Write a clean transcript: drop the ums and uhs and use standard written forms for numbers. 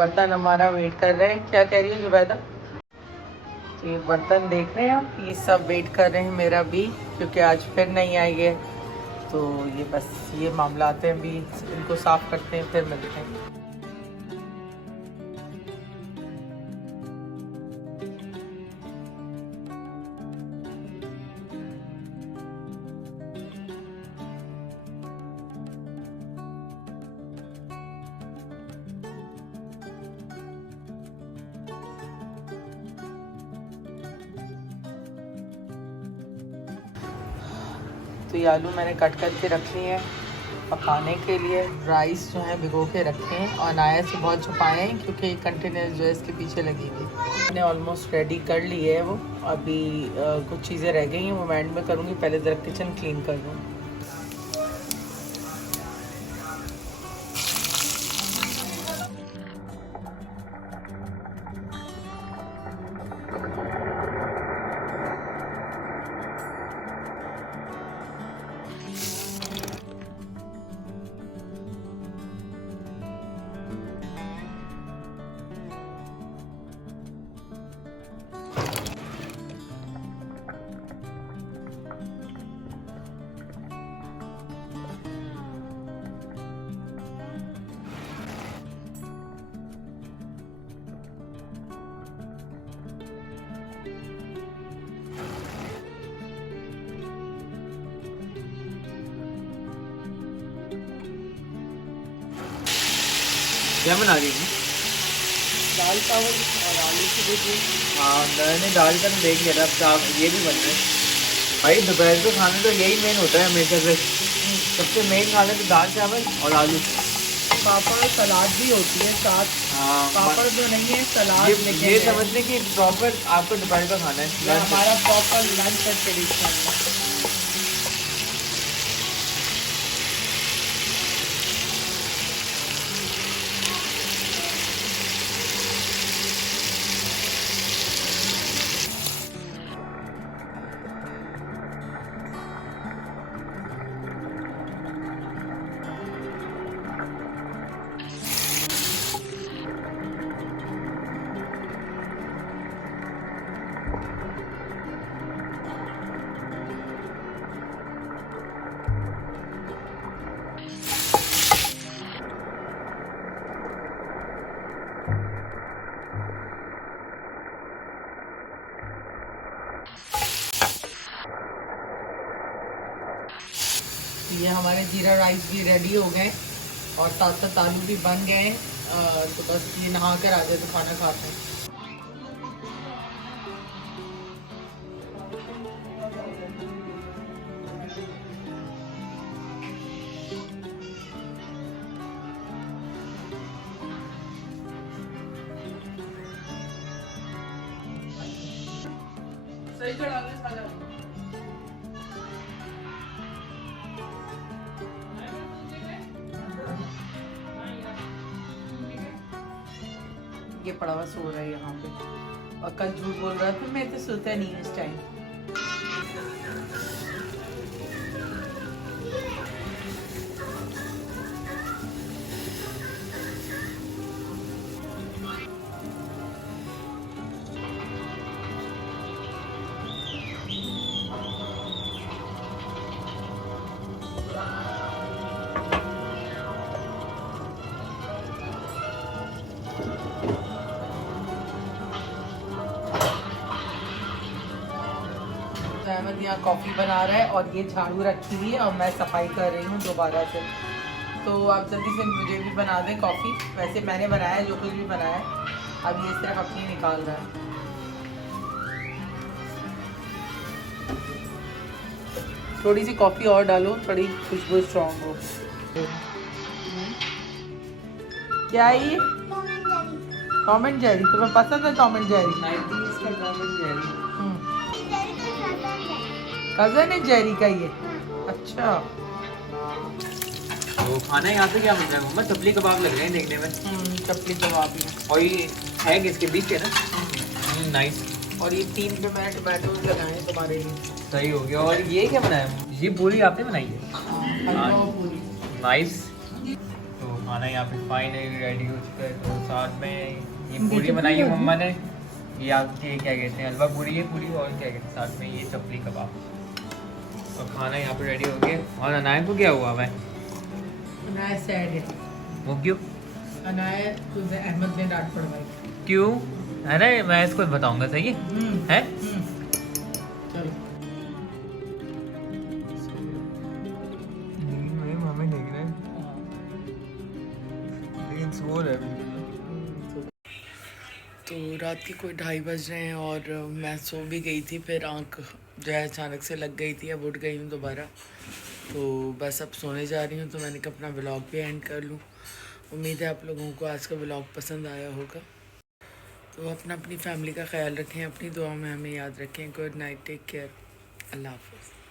बर्तन हमारा वेट कर रहे हैं। क्या कह रही है जुबैदा? तो ये बर्तन देख रहे हैं आप, ये सब वेट कर रहे हैं मेरा भी, क्योंकि आज फिर नहीं आएंगे। तो ये बस ये मामला आते हैं, अभी इनको साफ करते हैं फिर मिलते हैं। तो ये आलू मैंने कट करके रख लिए हैं पकाने के लिए। राइस जो है भिगो के रखे हैं और नाया से बहुत छुपाए हैं क्योंकि कंटेनर जो है इसके पीछे लगी हुई। मैंने ऑलमोस्ट रेडी कर ली है वो। अभी कुछ चीज़ें रह गई हैं, वो मैं एंड में करूँगी। पहले ज़रा किचन क्लीन कर दूँ। क्या बना रही है? दाल चावल और आलू की भुजी। हाँ, मैंने दाल का तो देख लिया था। अब चावल ये भी बन रहे हैं। भाई दोपहर को खाने तो यही मेन होता है हमेशा से। सबसे मेन खाना तो दाल चावल और आलू। पापड़ सलाद भी होती है साथ। हाँ, पापड़ जो नहीं है सलाद। ये समझने कि प्रॉपर आपको दोपहर का खाना है। हमारा प्रॉपर लंच और ट्रेडिशनल है। ये हमारे जीरा राइस भी रेडी हो गए और साथ साथ आलू भी बन गए। तो बस ये नहा कर आ जाए तो खाना खाते हैं। सही चढ़ा दे सारा। ये पड़ा हुआ सो रहा है यहाँ पे और कल झूठ बोल रहा था मैं तो सोता नहीं इस टाइम। अहमद यहाँ कॉफ़ी बना रहा है और ये झाड़ू रखी हुई है और मैं सफाई कर रही हूँ दोबारा से। तो आप जल्दी से मुझे भी बना दें कॉफ़ी। वैसे मैंने बनाया है जो कुछ भी बनाया है, अब ये सिर्फ अपनी निकाल रहा है। थोड़ी सी कॉफ़ी और डालो, थोड़ी खुशबू स्ट्रॉन्ग हो। क्या है ये? Tom and Jerry. तुम्हें पसंद है टॉम एंड जेरी? 90s का टॉम एंड जेरी। कजन है जेरी का ये। अच्छा, तो खाना यहाँ पे क्या बन रहा है मोहम्मद? चपली कबाब लग रहे हैं देखने में। चपली कबाब ही। और ये है किसके बीच है ना? नाइस। और ये 3 पे मैंने टमाटोज लगाए हैं तुम्हारे लिए। सही हो गया। और ये क्या बनाया? ये पूरी आपने बनाई है? हलवा पूरी। नाइस। तो खाना यहाँ पे फाइनली रेडी हो चुका है। तो साथ में ये पूरी बनाई है मम्मा ने, ये आपकी क्या कहते हैं हलवा पूरी है पूरी, और क्या कहते हैं साथ में ये चपली कबाब। और खाना यहाँ पे रेडी हो गया। और अनाया को क्या हुआ भाई? अनाया सैड है। वो क्यों? अनाया तुझे अहमद ने डांट पड़वाई। क्यों? है ना, मैं इसको बताऊंगा, सही है? चलो हमें देख रहे हैं लेकिन सो रहे हैं। तो रात के कोई 2:30 बज रहे हैं और मैं सो भी गई थी, फिर आंख जो है अचानक से लग गई थी, अब उठ गई हूँ दोबारा। तो बस अब सोने जा रही हूँ, तो मैंने कहा अपना व्लॉग भी एंड कर लूँ। उम्मीद है आप लोगों को आज का व्लॉग पसंद आया होगा। तो अपनी फैमिली का ख्याल रखें, अपनी दुआ में हमें याद रखें। गुड नाइट, टेक केयर, अल्लाह हाफ़िज़।